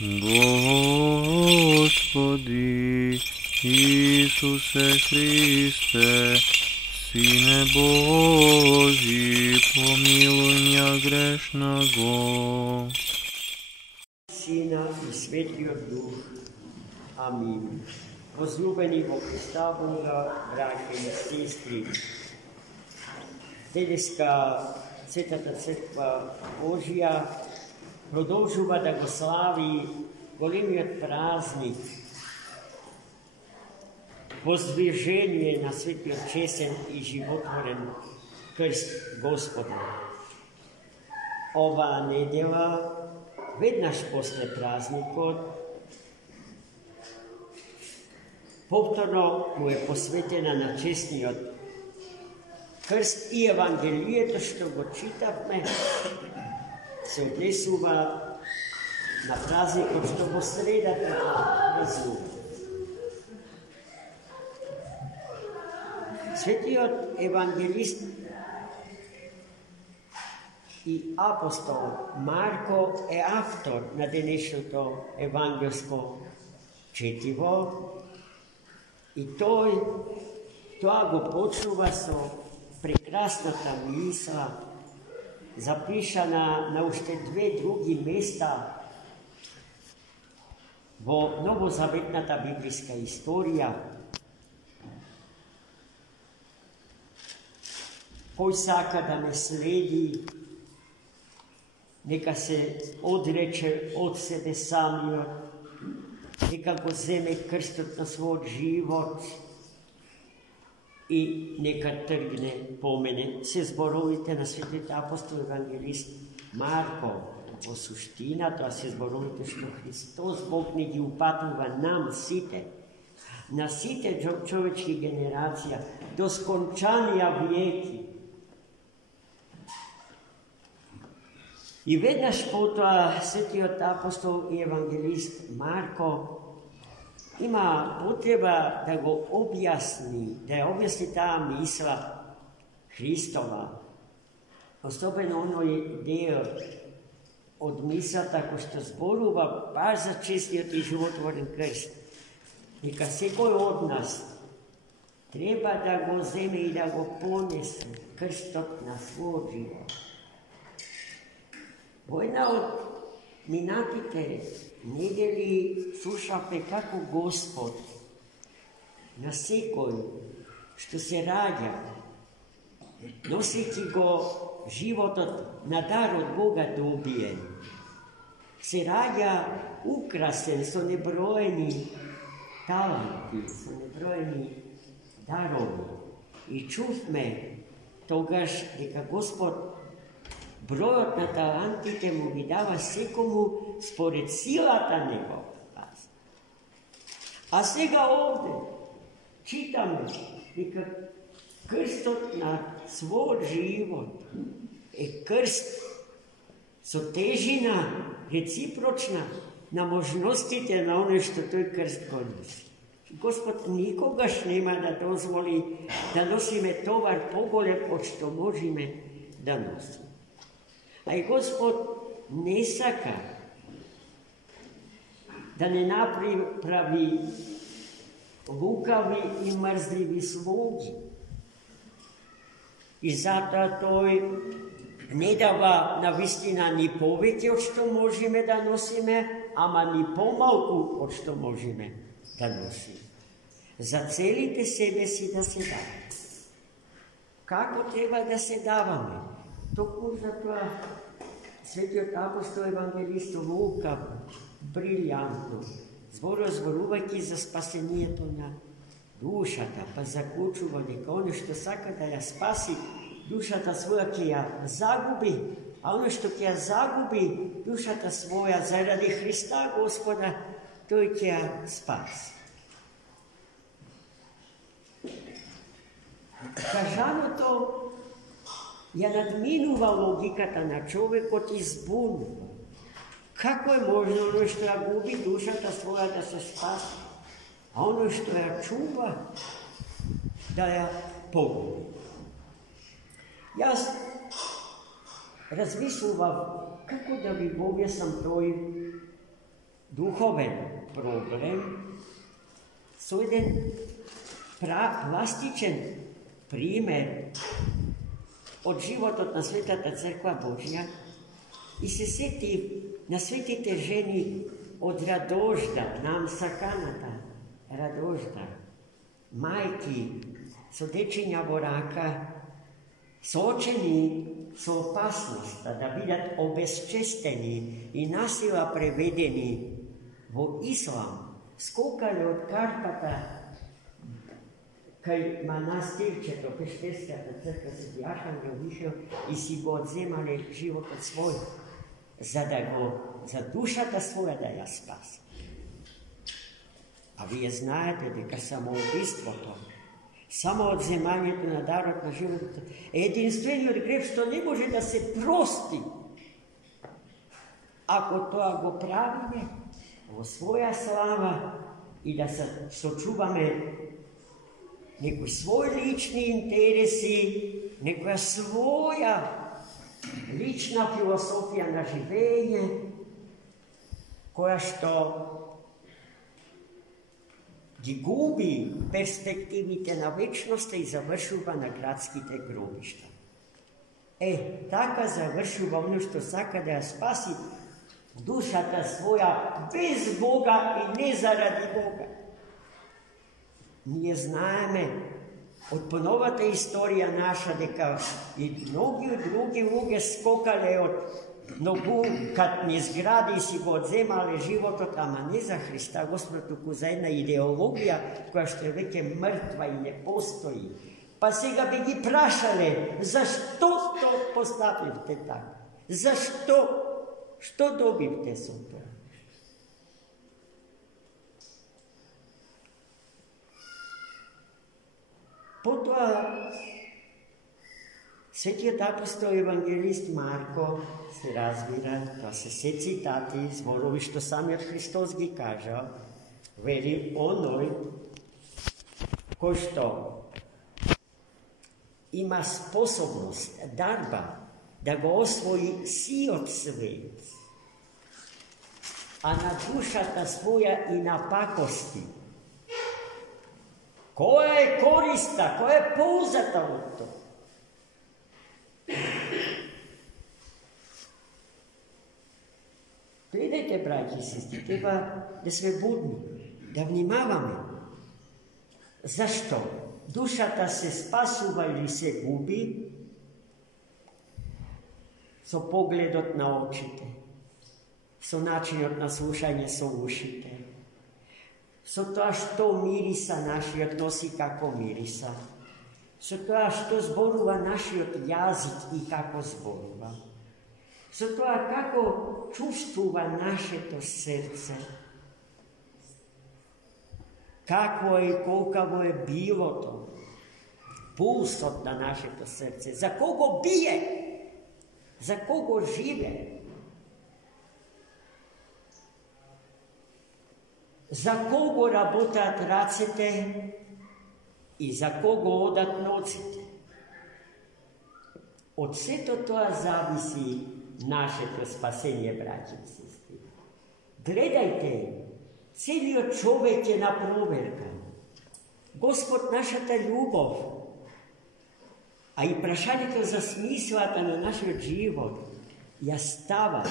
Господи Исусе Христе, Сине Божий, помилуй меня грешного. Sina i Svetio Duh. Amin. Возлюбени во Христа Бога, браќа и сестри, денеска Светата Црква Божја продолжува да го слави големиот празник, воздвижение на светиот честен и животворен крст Господа. Оваа недела, веднаш после празникот, повторно му е посветена на честниот крст и Евангелието што го читавме се однесува на празникот што во средата празнува. Светиот евангелист и апостол Марко е автор на денешното евангелско четиво и тоа го почнува со прекрасната мисла, запишана на уште две други места во новозаветната библиска историја. Кој сака да ме следи, нека се одрече од себе самиот, нека го земе крстот на својот живот и нека тргне по мене. Се зборовите на светиот апостол евангелист Марко. Во суштина тоа се зборовите што Христос Бог не ги упатува нам сите, на сите човечки генерација, до скончанија веки. И веднаш потоа светиот апостол и евангелист Марко има потреба да го објасни, да ја објасни таа мисла Христова, особено оној дел од мислата кој што зборува баш за честниот и животворен крст. Нека секој од нас треба да го земе и да го понесе крстот на својот живот. Во една од минатите недели слушавме како Господ на секој што се раѓа, носејќи го животот на дар од Бога добиен, се раѓа украсен со неброени таланти, со неброени дарови. И чувме тогаш дека Господ бројот на талантите му ги дава секому според силата негова. А сега овде читаме дека крстот на својот живот е крст со тежина реципрочна на можностите на оној што тој крст го носи. Господ никогаш нема да дозволи да носиме товар поголем од што можеме да носиме. А и Господ не сака да не направи лукави и мрзливи слуги. И затоа тој не дава на вистина ни повеќе од што можеме да носиме, ама ни помалку од што можеме да носиме. За целите себе си да се даваме. Како треба да се даваме? Токму за тоа светиот апостол евангелист Лука брилјантно зборувајќи за спасението на душата, па заклучува дека оно што сака да ја спаси душата своја ќе ја загуби, а оно што ќе ја загуби душата своја заради Христа Господа, тој ќе ја спаси. Кажаното ја надминува логиката на човекот и збунува. Како е можно оно што ја губи душата своја да се спаси, а оно што ја чува да ја погуби? Јас размислував како да ви го објаснам тој duhoven problem su jedan plastičan primjer od živototna Svetata crkva Božja i se sjeti na svetite ženi od Radožda, nam sa Kanada, Radožda, majki, so dečinja voraka, soočeni so opasnost da bidat obezčesteni i nasila prevedeni v islam, skokali od Karpata kaj manastirčeto Pešterskata crkva Sveti Arhangel višel i si bo odzemali život od svoj, za dušata svoja da ja spasi. A vi je znate дека самоубийството, самоотземањето на дарот на животот е единствениот грев што не може да се прости. Ако тоа го правиме во своја слава и да се сочуваме некои своји лични интереси, некоја своја лична философија на живење, која што ги губи перспективите на вечноста и завршува на градските гробишта. Така завршува оно што сака да ја спаси душата своја без Бога и не заради Бога. Ние знаеме од поновата историја наша дека и многи други луѓе скокале од многокатни згради и си го одземале животот, ама не за Христа Господ, туку за една идеологија која што е веќе мртва и не постои. Па сега би ги прашале, зашто то поставивте така? Зашто? Што добивте со тоа? Потоа Светиот апостол евангелист Марко се разбира, тоа се се цитати, зборови што самиот Христос ги кажал, вели оној кој што има способност, дарба, да го освои сиот свет, а на душата своја и на пакости. Која е користа, која е ползата од тоа? Гледайте, браќи и сестри, треба да сме будни, да внимаваме. Зашто? Душата се спасува или се губи со погледот на очите, со начинот на слушање со ушите, со тоа што мириса нашиот носи како мириса, со тоа што зборува нашиот јазик и како зборува, со тоа како чувствува нашето срце, какво е и колкаво е билото, пулсот на нашето срце, за кого бие, за кого живе, за кого работаат рацете и за кого одат ноците. Од сето тоа зависи нашето спасение, браќи и сестри. Гледајте, целиот човек е на проверка. Господ нашата љубов, а и прашањето за смислата на нашиот живот ја става,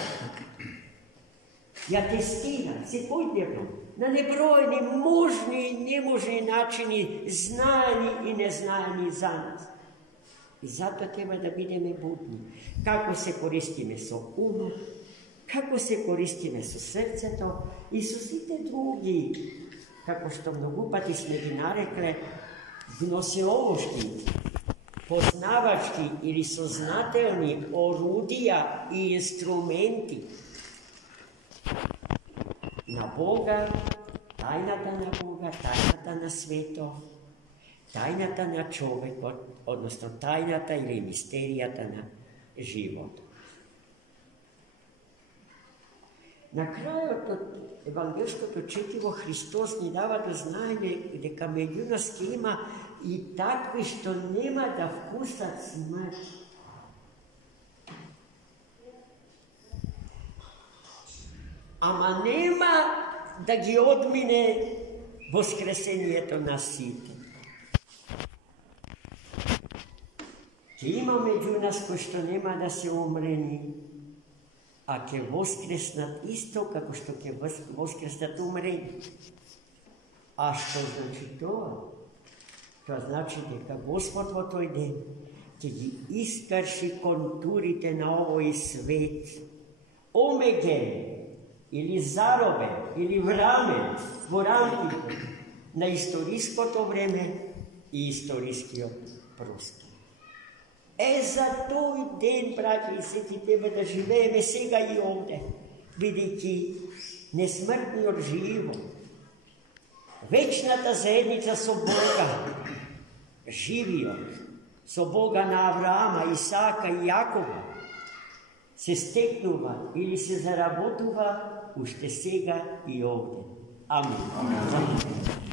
ја тестира секојдневно на неброени можни и неможни начини, знаени и незнаени за нас. И затоа треба да бидеме будни. Како се користиме со умот, како се користиме со срцето и со сите други, како што многу пати сме ги нарекле, гносеолошки, познавачки или сознателни орудија и инструменти на Бога, тајната на Бога, тајната на свето, тајната на човекот, односно тајната или мистеријата на животот. На крајот од евангелското четиво Христос ни дава да знаеме дека меѓу нас ќе има и такви што нема да вкусат смрт. Ама нема да ги одмине воскресението на сите. Ке има меѓу нас кои што нема да се умрени, а ке воскреснат исто како што ке воскреснат умрени. А што значи тоа? Тоа значи дека Господ во тој ден ќе ги искарши контурите на овој свет, омеген, или заробен, или врамен во рамките на историското време и историскиот простор. За тој ден, браќи и сестри, треба да живееме сега и овде, бидејќи несмртниот живот, вечната заедница со Бога, живиот со Бога на Авраама, Исаака и Јакова, се стекнува или се заработува уште сега и овде. Амин.